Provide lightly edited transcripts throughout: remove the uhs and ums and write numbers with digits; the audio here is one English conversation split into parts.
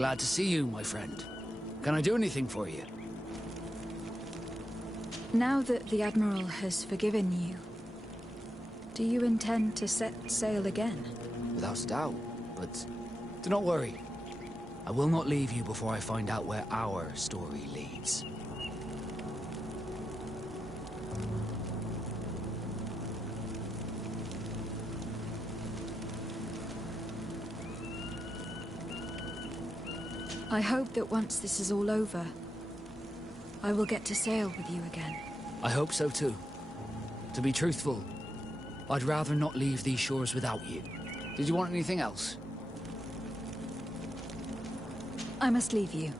Glad to see you, my friend. Can I do anything for you? Now that the Admiral has forgiven you, do you intend to set sail again? Without a doubt, but do not worry. I will not leave you before I find out where our story leads. I hope that once this is all over, I will get to sail with you again. I hope so too. To be truthful, I'd rather not leave these shores without you. Did you want anything else? I must leave you.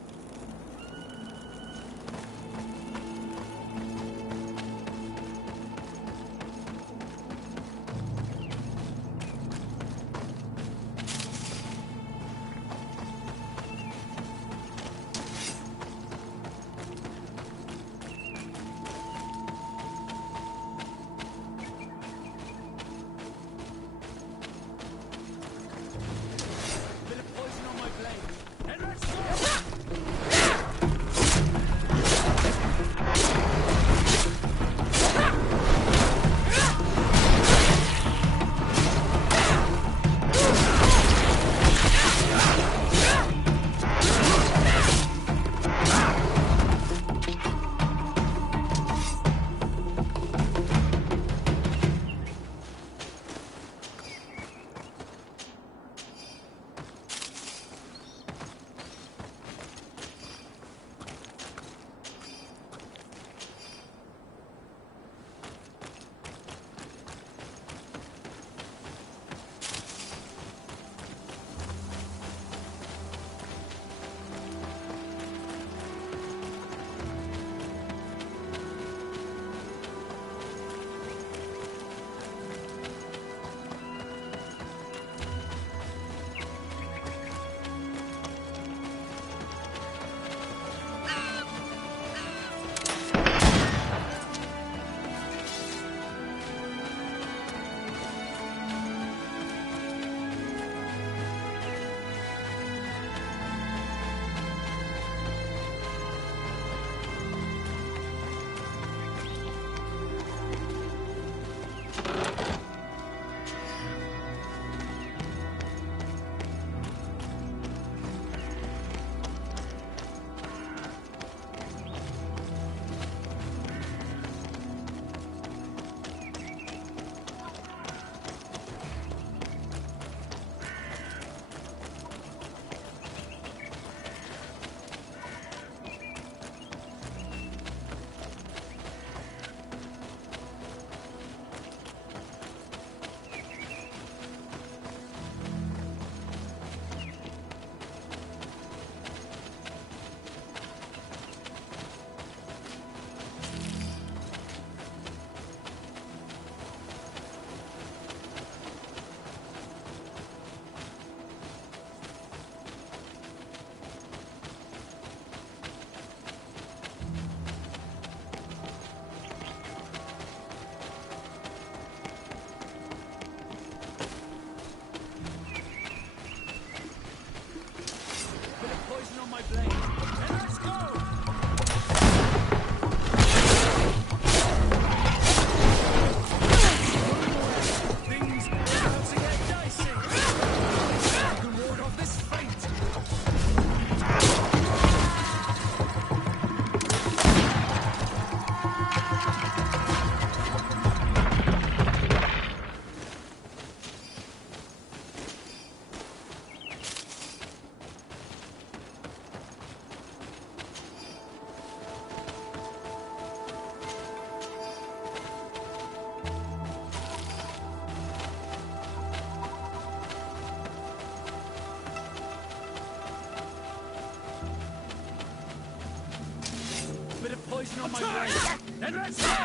poison on my blade. Then let's go!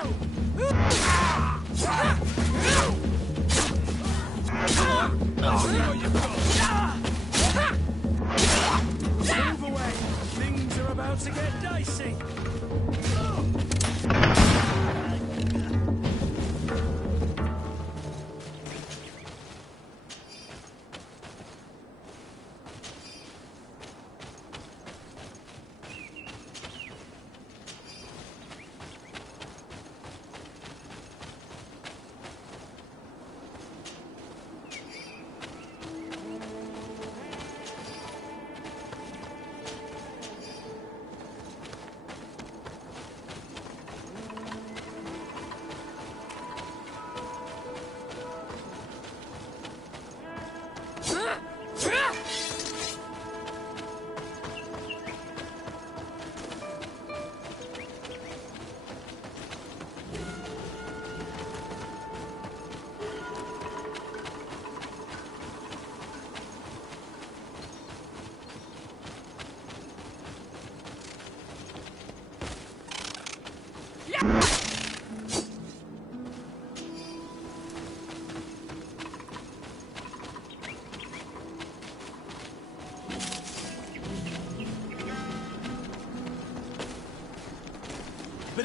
Move away. Things are about to get dicey.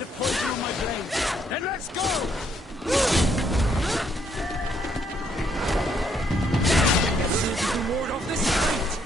bit of poison on my blade. Then let's go! Let's see if you can ward off this fight!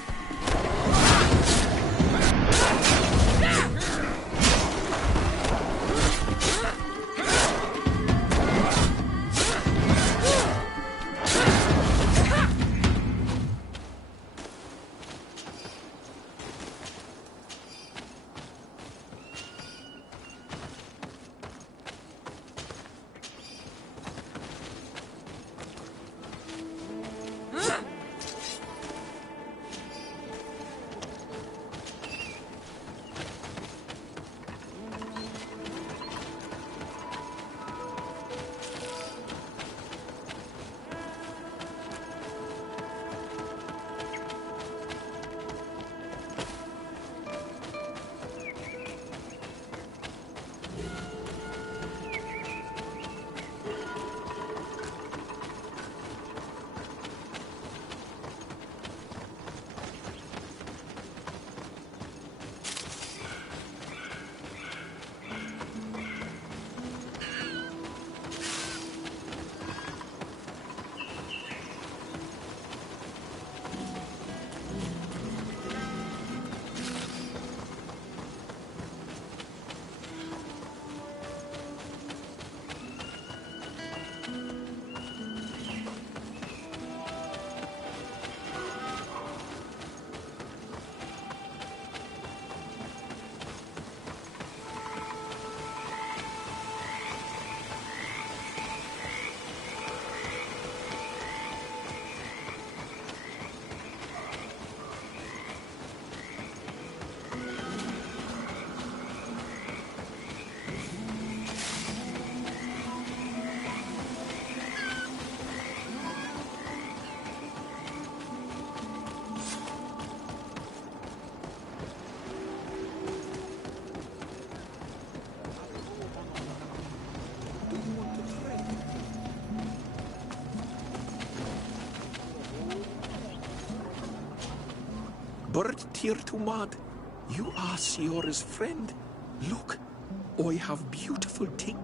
Bird Tir Tumad, you are Siora's friend. Look, I have beautiful things.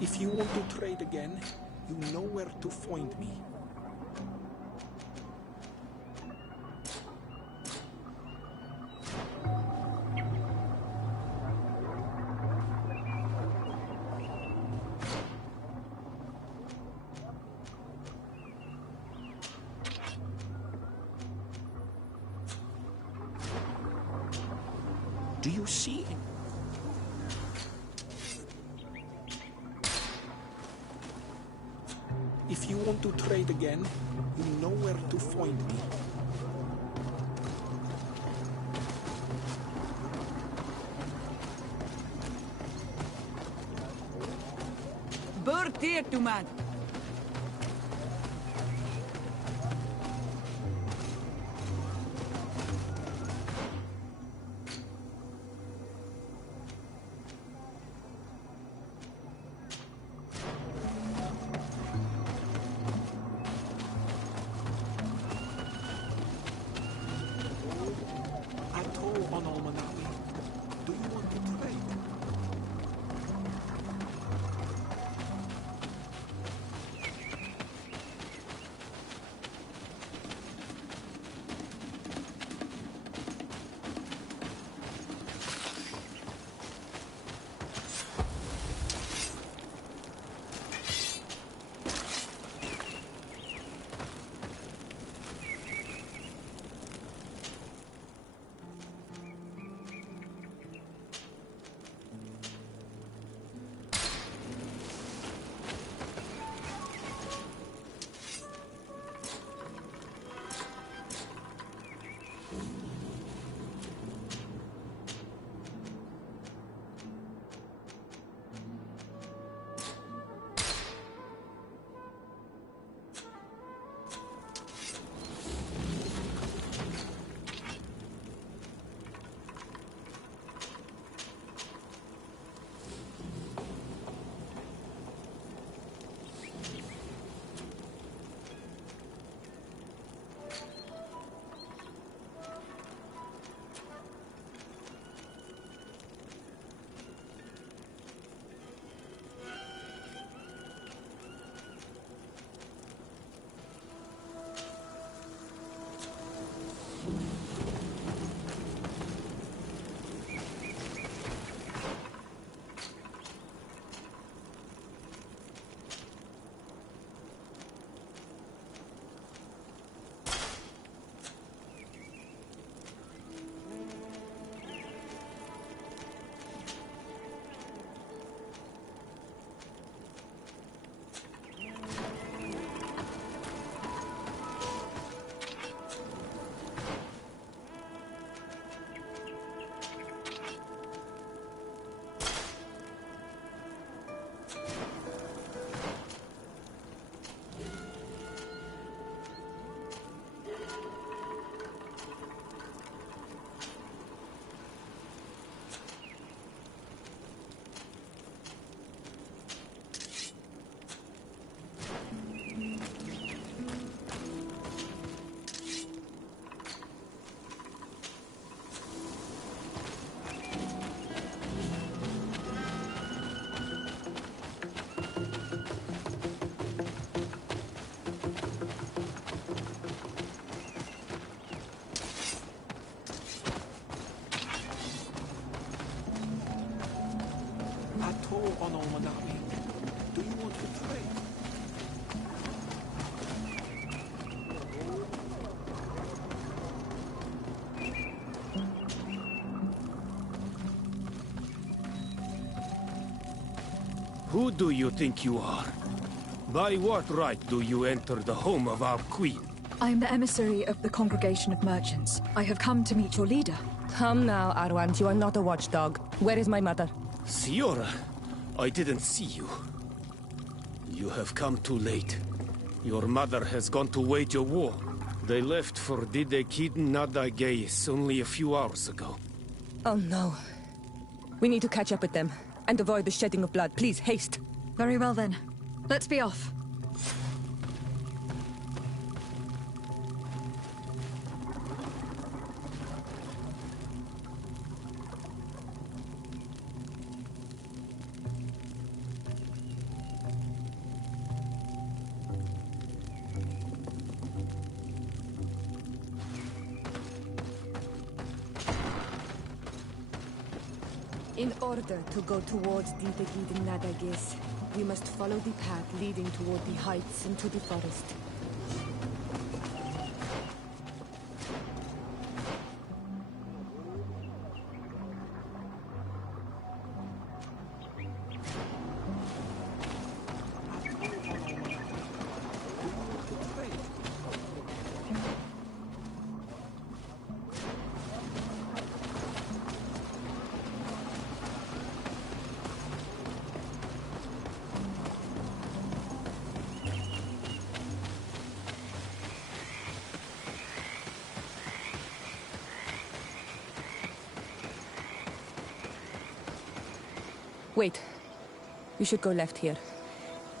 If you want to trade again, you know where to find me. Do you see him? If you want to trade again, you know where to find me. Burt hier toe, man. Do you want to trade? Do you want to trade? Who do you think you are? By what right do you enter the home of our queen? I'm the emissary of the Congregation of Merchants. I have come to meet your leader. Come now, Arwant. You are not a watchdog. Where is my mother? Siora, I didn't see you. You have come too late. Your mother has gone to wage a war. They left for Didekid Nadagais only a few hours ago. Oh no. We need to catch up with them and avoid the shedding of blood. Please, haste. Very well then. Let's be off. In order to go towards Didekid Nadagis, we must follow the path leading toward the heights into the forest. Wait. We should go left here.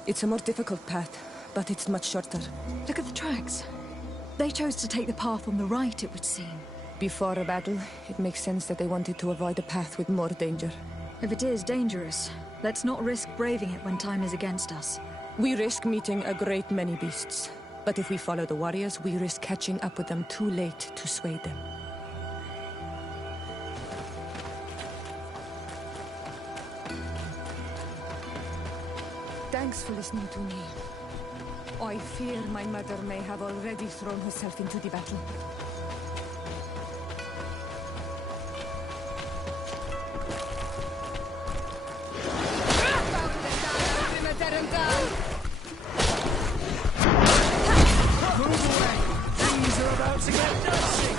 It's a more difficult path, but it's much shorter. Look at the tracks. They chose to take the path on the right, it would seem. Before a battle, it makes sense that they wanted to avoid a path with more danger. If it is dangerous, let's not risk braving it when time is against us. We risk meeting a great many beasts. But if we follow the warriors, we risk catching up with them too late to sway them. Thanks for listening to me. I fear my mother may have already thrown herself into the battle. Move away! Things are about to get dicey!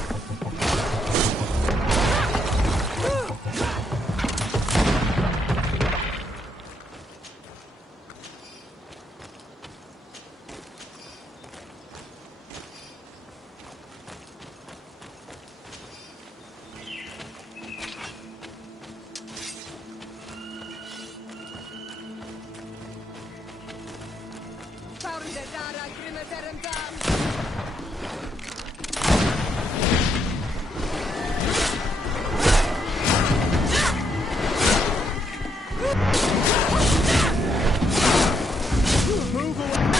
Move away!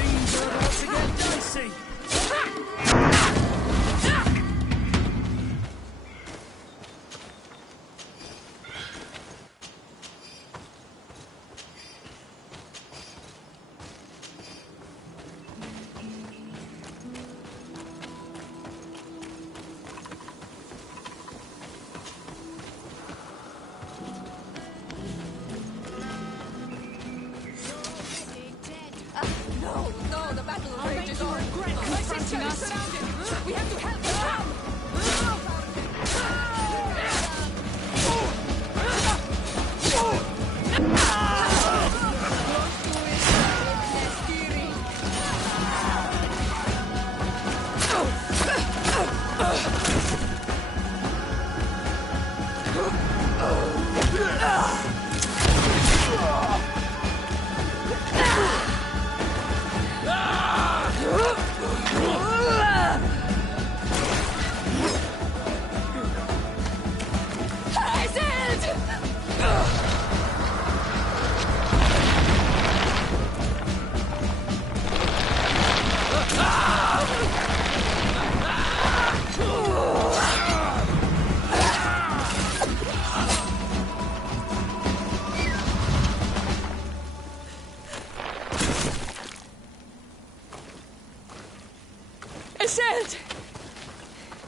Things are about to get dicey! No, the battle rages on. My sister is surrounded. We have to help them.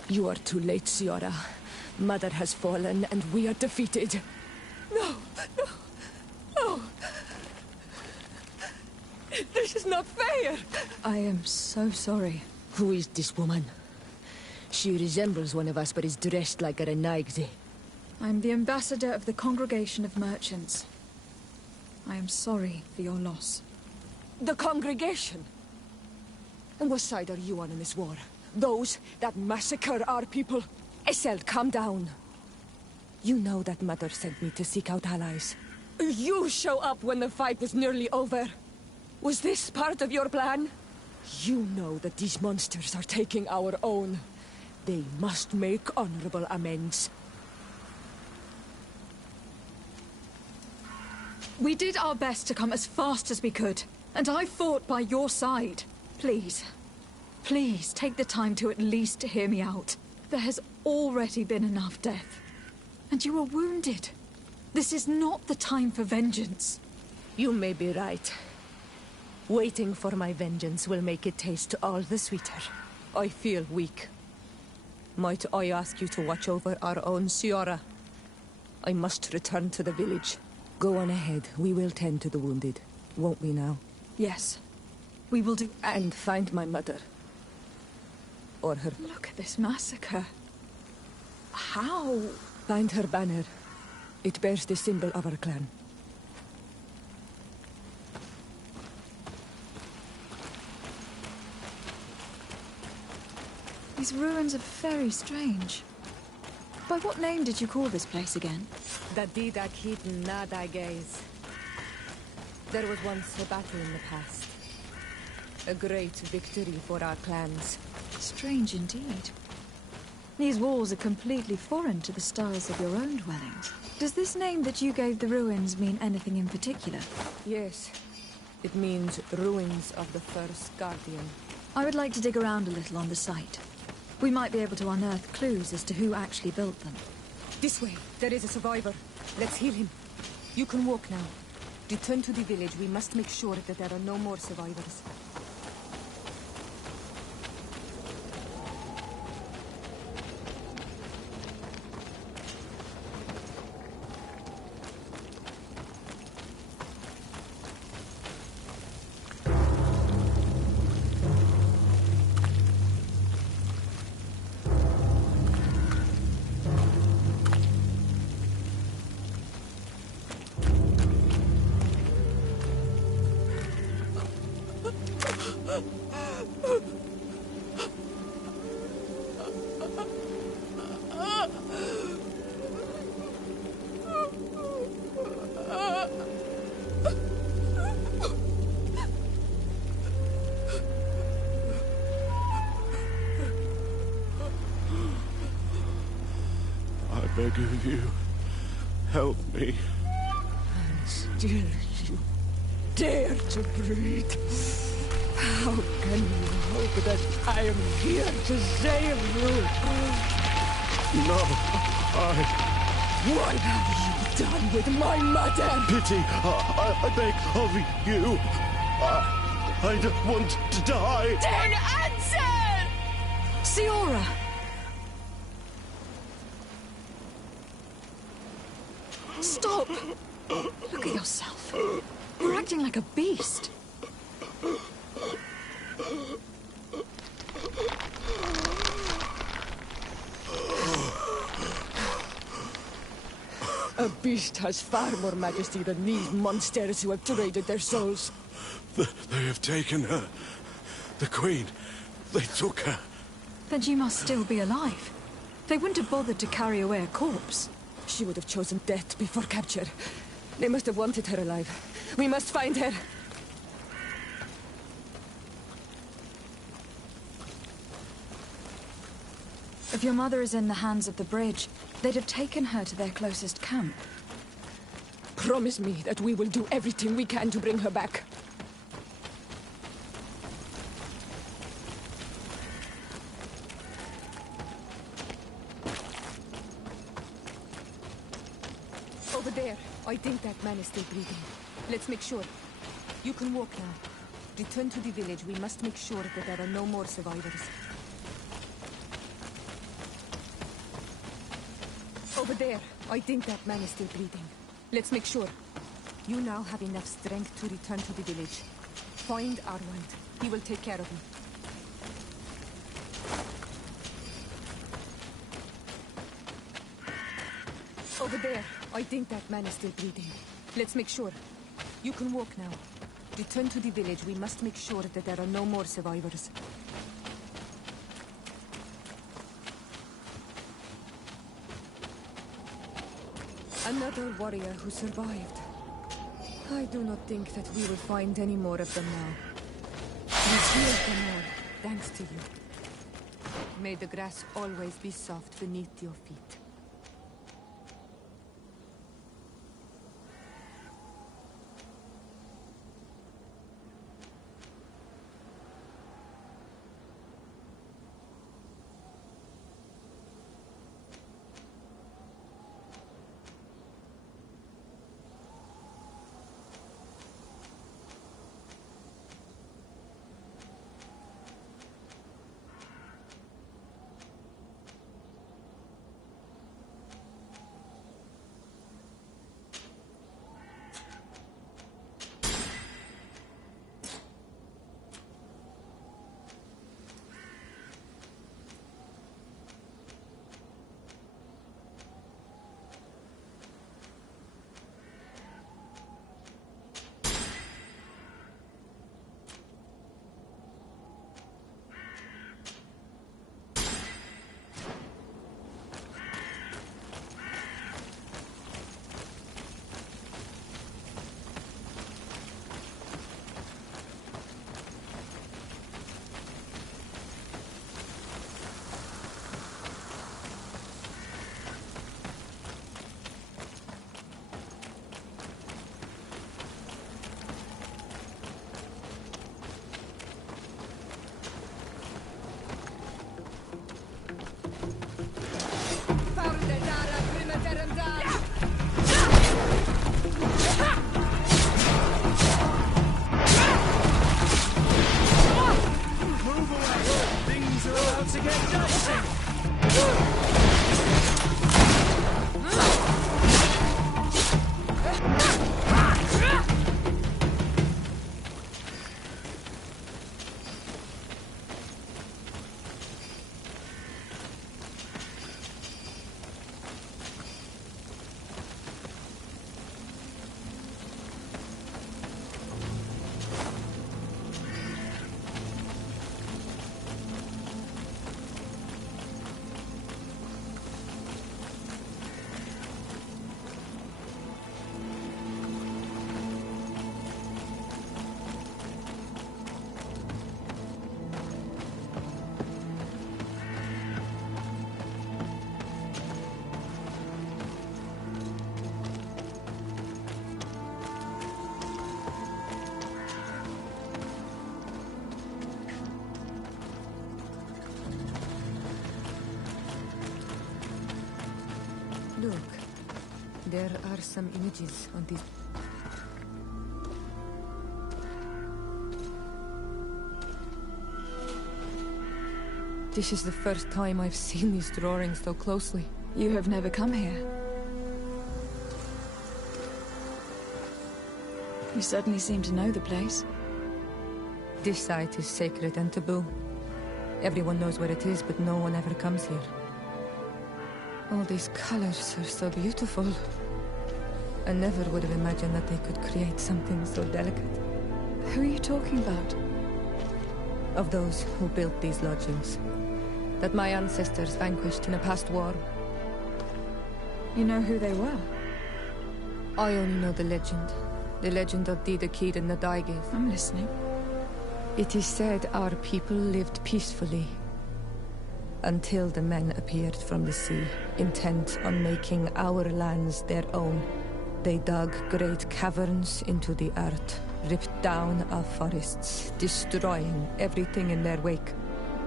You are too late, Ciara. Mother has fallen, and we are defeated. No. This is not fair. I am so sorry. Who is this woman? She resembles one of us, but is dressed like a Renaigze. I'm the ambassador of the Congregation of Merchants. I am sorry for your loss. The congregation? And what side are you on in this war? Those that massacre our people? Essel, calm down. You know that Mother sent me to seek out allies. You show up when the fight was nearly over. Was this part of your plan? You know that these monsters are taking our own. They must make honorable amends. We did our best to come as fast as we could, and I fought by your side. Please, take the time to at least hear me out. There has already been enough death. And you were wounded. This is not the time for vengeance. You may be right. Waiting for my vengeance will make it taste all the sweeter. I feel weak. Might I ask you to watch over our own Ciara? I must return to the village. Go on ahead. We will tend to the wounded. Won't we now? Yes, we will do. And find my mother. Or her... Look at this massacre. How? Find her banner. It bears the symbol of our clan. These ruins are very strange. By what name did you call this place again? The Dida Keaton Nada Gaze. There was once a battle in the past. A great victory for our clans. Strange indeed. These walls are completely foreign to the styles of your own dwellings. Does this name that you gave the ruins mean anything in particular? Yes. It means ruins of the first Guardian. I would like to dig around a little on the site. We might be able to unearth clues as to who actually built them. This way. There is a survivor. Let's heal him. You can walk now. Return to the village. We must make sure that there are no more survivors. I beg of you, help me. Still you dare to breathe. How can you hope that I am here to save you? No, What have you done with my mother? pity, I beg of you. I don't want to die. Then answer! Siora! Stop! Look at yourself. You're acting like a beast. A beast has far more majesty than these monsters who have traded their souls. They have taken her. The Queen. They took her. Then she must still be alive. They wouldn't have bothered to carry away a corpse. She would have chosen death before capture. They must have wanted her alive. We must find her. If your mother is in the hands of the bridge, they'd have taken her to their closest camp. Promise me that we will do everything we can to bring her back. Over there. I think that man is still breathing. Let's make sure. You can walk now. Return to the village. We must make sure that there are no more survivors. Over there. I think that man is still breathing. Let's make sure. You now have enough strength to return to the village. Find Arwand. He will take care of you. Over there. I think that man is still breathing. Let's make sure. You can walk now. Return to the village. We must make sure that there are no more survivors. Another warrior who survived. I do not think that we will find any more of them now. We healed them all, thanks to you. May the grass always be soft beneath your feet. Look, there are some images on this. This is the first time I've seen these drawings so closely. You have never come here. You certainly seem to know the place. This site is sacred and taboo. Everyone knows where it is, but no one ever comes here. All these colors are so beautiful. I never would have imagined that they could create something so delicate. Who are you talking about? Of those who built these lodgings, that my ancestors vanquished in a past war. You know who they were? I only know the legend of Didakid and the Daigith. I'm listening. It is said our people lived peacefully until the men appeared from the sea, intent on making our lands their own. They dug great caverns into the earth, ripped down our forests, destroying everything in their wake.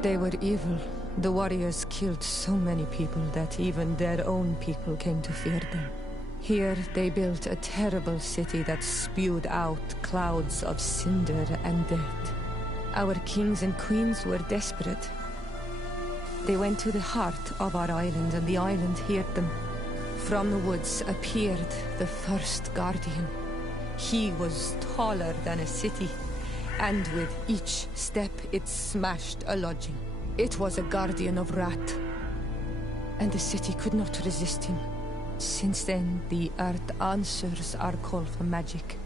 They were evil. The warriors killed so many people that even their own people came to fear them. Here they built a terrible city that spewed out clouds of cinder and dirt. Our kings and queens were desperate. They went to the heart of our island, and the island heard them. From the woods appeared the first guardian. He was taller than a city, and with each step it smashed a lodging. It was a guardian of Rat, and the city could not resist him. Since then, the earth answers our call for magic,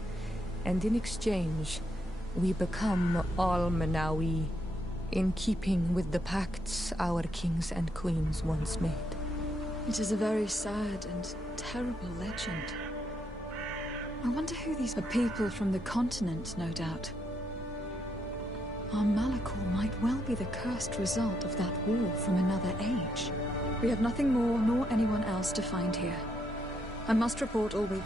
and in exchange, we become Almanawi, in keeping with the pacts our kings and queens once made. It is a very sad and terrible legend. I wonder who these are. People from the continent, no doubt. Our Malachor might well be the cursed result of that war from another age. We have nothing more nor anyone else to find here. I must report all we...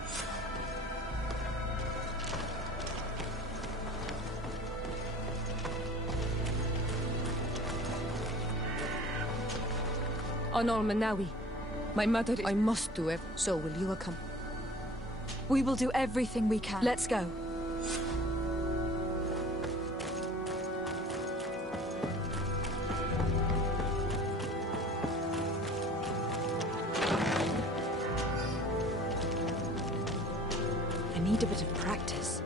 On Almanawi, my mother... I must do it. So will you come? We will do everything we can. Let's go. I need a bit of practice.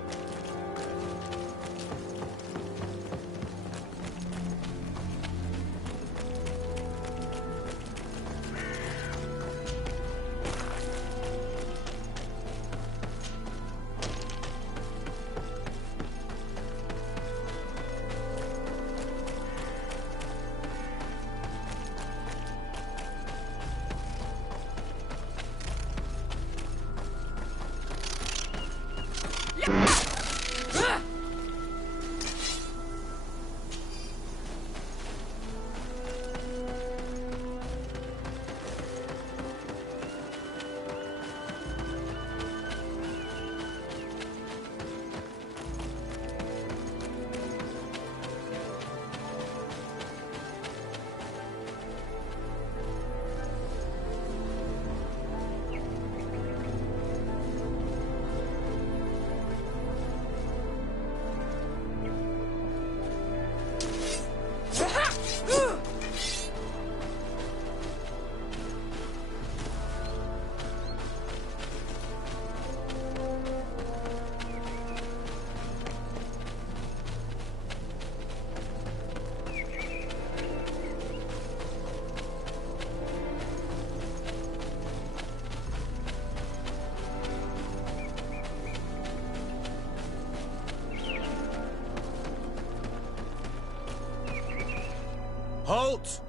Halt!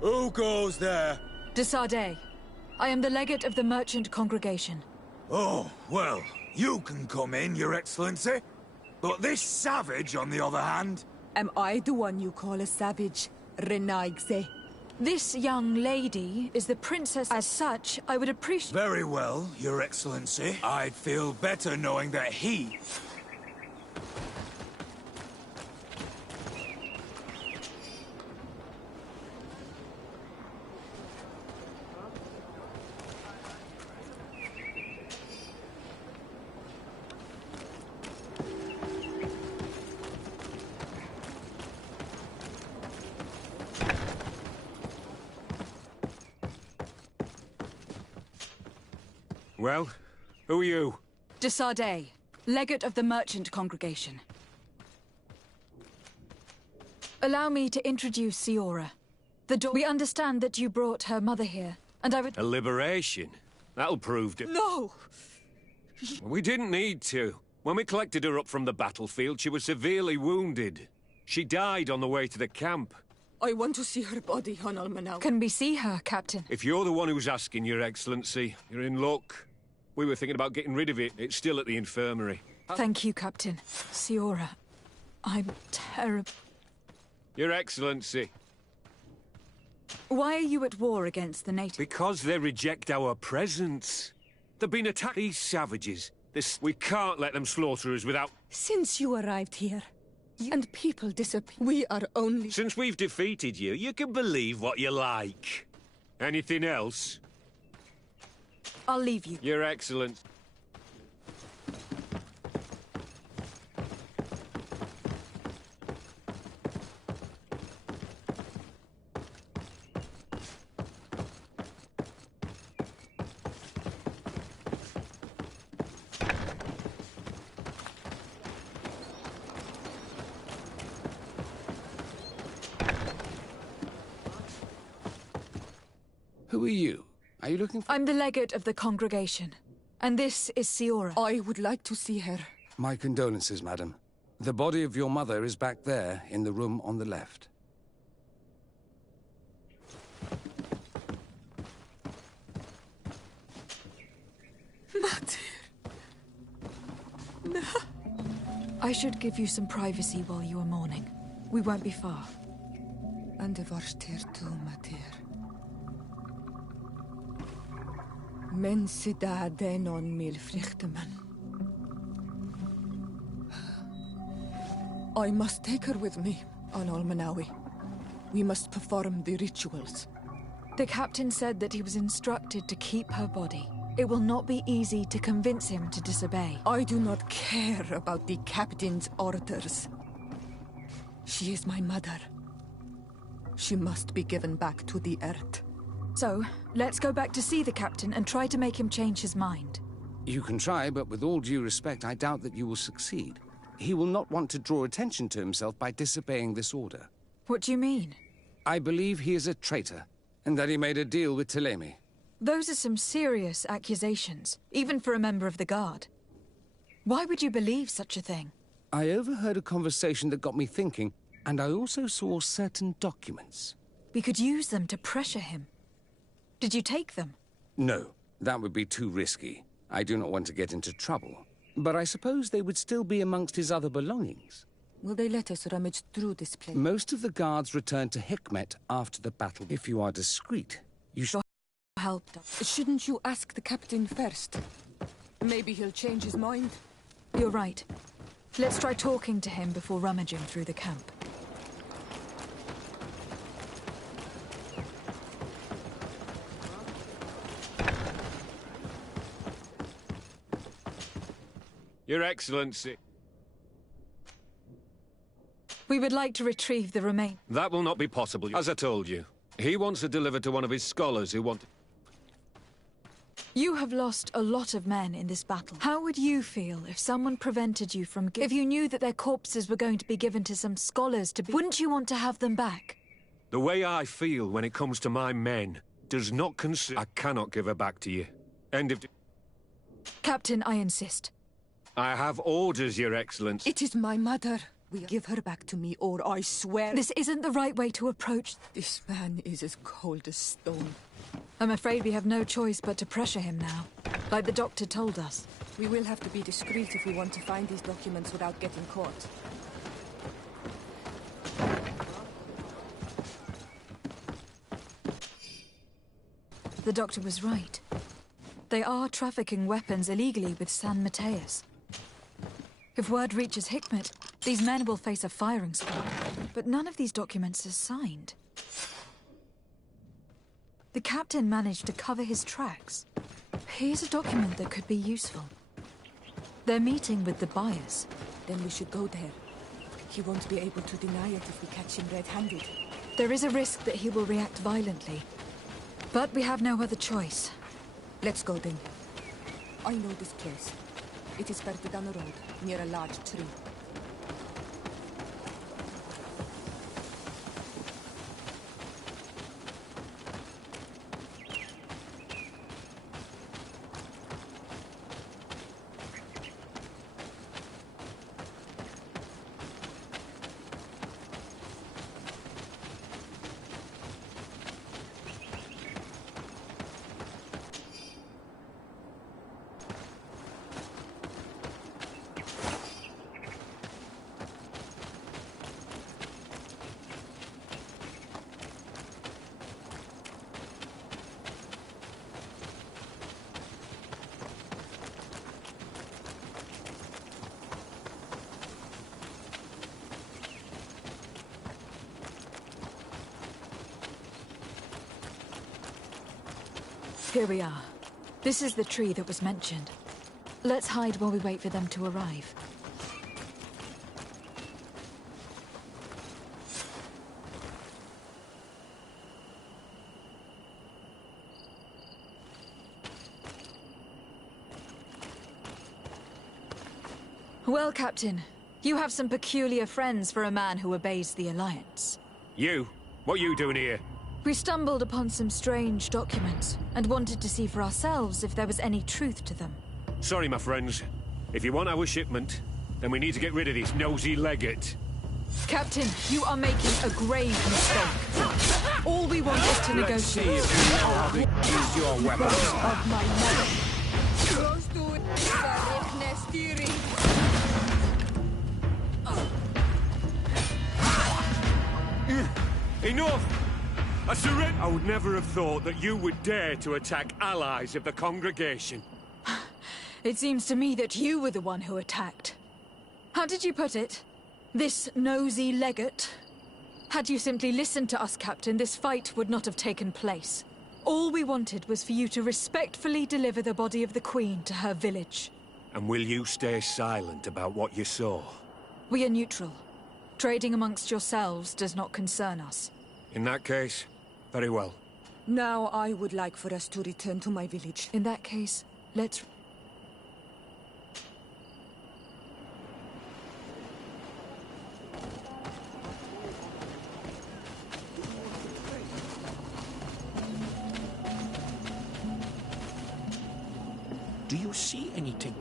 Who goes there? De Sardet. I am the legate of the merchant congregation. Oh, well, you can come in, Your Excellency. But this savage, on the other hand... Am I the one you call a savage, Renaigse? This young lady is the princess. As such, I would appreciate... Very well, Your Excellency. I'd feel better knowing that he... Well, who are you? De Sardet, legate of the merchant congregation. Allow me to introduce Siora. We understand that you brought her mother here, and I would... A liberation? That'll prove it. No! We didn't need to. When we collected her up from the battlefield, she was severely wounded. She died on the way to the camp. I want to see her body on Almanau. Can we see her, Captain? If you're the one who's asking, Your Excellency, you're in luck. We were thinking about getting rid of it. It's still at the infirmary. Thank you, Captain. Siora, I'm terrible. Your Excellency. Why are you at war against the natives? Because they reject our presence. They've been attacked. These savages. We can't let them slaughter us without... Since you arrived here, and people disappear, we are only... Since we've defeated you, you can believe what you like. Anything else? I'll leave you. Your Excellency. Who are you? Are you looking for... I'm the legate of the congregation. And this is Siora. I would like to see her. My condolences, madam. The body of your mother is back there, in the room on the left. Mater. No. I should give you some privacy while you are mourning. We won't be far. And the varstir too, Mater. Men sida denon mil frichteman. I must take her with me on Almanawi. We must perform the rituals. The captain said that he was instructed to keep her body. It will not be easy to convince him to disobey. I do not care about the captain's orders. She is my mother. She must be given back to the earth. So, let's go back to see the captain and try to make him change his mind. You can try, but with all due respect, I doubt that you will succeed. He will not want to draw attention to himself by disobeying this order. What do you mean? I believe he is a traitor, and that he made a deal with Telemi. Those are some serious accusations, even for a member of the Guard. Why would you believe such a thing? I overheard a conversation that got me thinking, and I also saw certain documents. We could use them to pressure him. Did you take them? No, that would be too risky. I do not want to get into trouble. But I suppose they would still be amongst his other belongings. Will they let us rummage through this place? Most of the guards returned to Hikmet after the battle. If you are discreet, you should... Helped us. Shouldn't you ask the captain first? Maybe he'll change his mind. You're right. Let's try talking to him before rummaging through the camp. Your Excellency. We would like to retrieve the remains. That will not be possible, as I told you. He wants to deliver to one of his scholars who want... You have lost a lot of men in this battle. How would you feel if someone prevented you from... If you knew that their corpses were going to be given to some scholars to be... Wouldn't you want to have them back? The way I feel when it comes to my men does not consider... I cannot give her back to you. End of... Captain, I insist. I have orders, Your Excellency. It is my mother. We give her back to me, or I swear... This isn't the right way to approach... This man is as cold as stone. I'm afraid we have no choice but to pressure him now, like the doctor told us. We will have to be discreet if we want to find these documents without getting caught. The doctor was right. They are trafficking weapons illegally with San Mateus. If word reaches Hikmet, these men will face a firing squad. But none of these documents is signed. The captain managed to cover his tracks. Here's a document that could be useful. They're meeting with the buyers. Then we should go there. He won't be able to deny it if we catch him red-handed. There is a risk that he will react violently. But we have no other choice. Let's go then. I know this place. It is further down the road, near a large tree. Here we are. This is the tree that was mentioned. Let's hide while we wait for them to arrive. Well, Captain, you have some peculiar friends for a man who obeys the Alliance. You? What are you doing here? We stumbled upon some strange documents and wanted to see for ourselves if there was any truth to them. Sorry, my friends. If you want our shipment, then we need to get rid of this nosy legate. Captain, you are making a grave mistake. All we want is to Let's see negotiate. if you know how to use your weapons. Of my mother. Close to it. Enough! I surrender! I would never have thought that you would dare to attack allies of the congregation. It seems to me that you were the one who attacked. How did you put it? This nosy legate? Had you simply listened to us, Captain, this fight would not have taken place. All we wanted was for you to respectfully deliver the body of the Queen to her village. And will you stay silent about what you saw? We are neutral. Trading amongst yourselves does not concern us. In that case, very well. Now I would like for us to return to my village. In that case, let's... Do you see anything?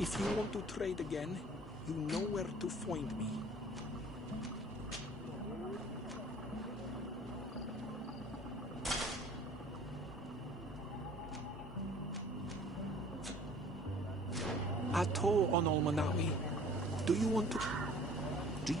If you want to trade again, you know where to find me. Ato on Olmanawi. Do you want to... Do you...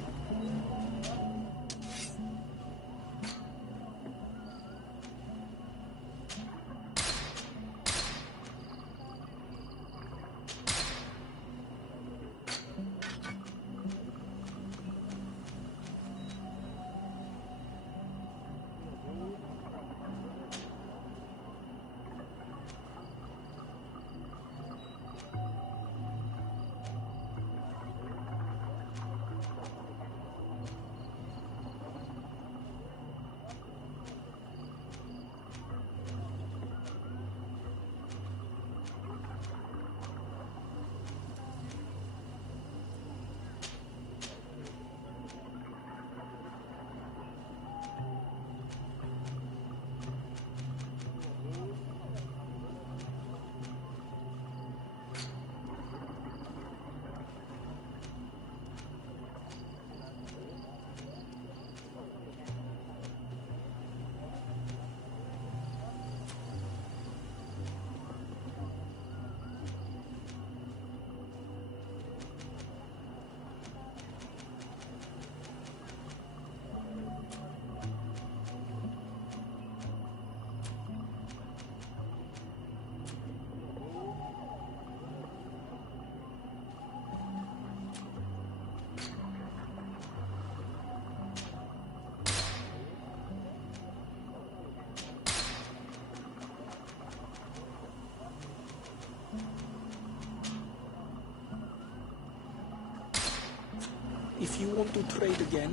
If you want to trade again,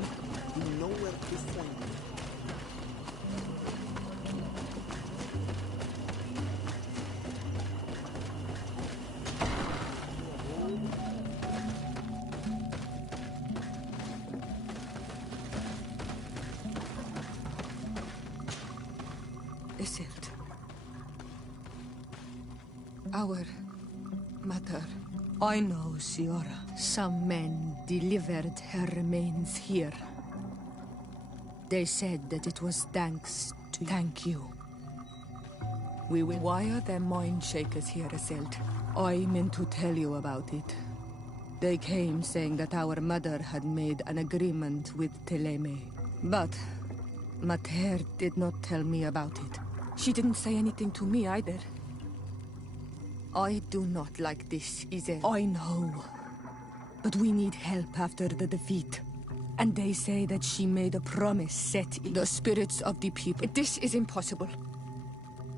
you know where to find me. Is it our mother? I know, Siora. Some men delivered her remains here. They said that it was thanks to you. Thank you. We will... Why are there mind shakers here, Iselt? I meant to tell you about it. They came saying that our mother had made an agreement with Teleme. But Mater did not tell me about it. She didn't say anything to me either. I do not like this, Izel. I know. But we need help after the defeat. And they say that she made a promise set in the spirits of the people. This is impossible.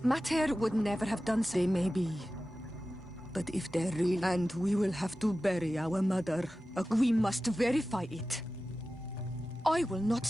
Mater would never have done so. They may be. But if they're real, and we will have to bury our mother, we must verify it. I will not...